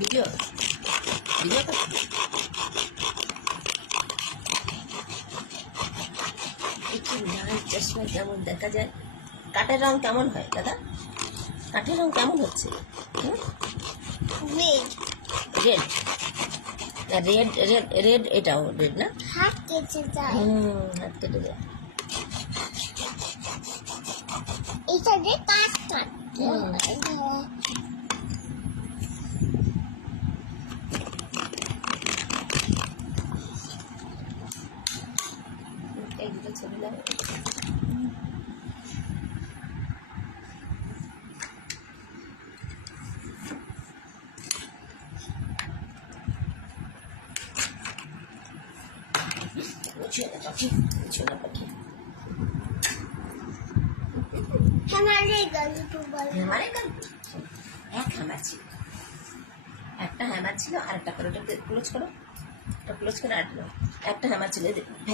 Video video একটু লাল চশমা কেমন দেখা যায়? কাঠের রং কেমন হয় দাদা? কাঠের রং কেমন হচ্ছে? রেড রেড রেড রেড, এটাও রেড না? হাত কেটে যায়। হাত কেটে যায়। এটা যে কাজ কাটতে এই দুটো ছবি লাগে। ছোলা পাখি, ছোলা পাখি। हमारे गलत बोल হ্যামারে গল্প। এক হ্যামার ছিল, একটা হ্যামার ছিল, আর একটা করো, ক্লোজ করো, ক্লোজ করে, আর একটা হ্যামার ছিল।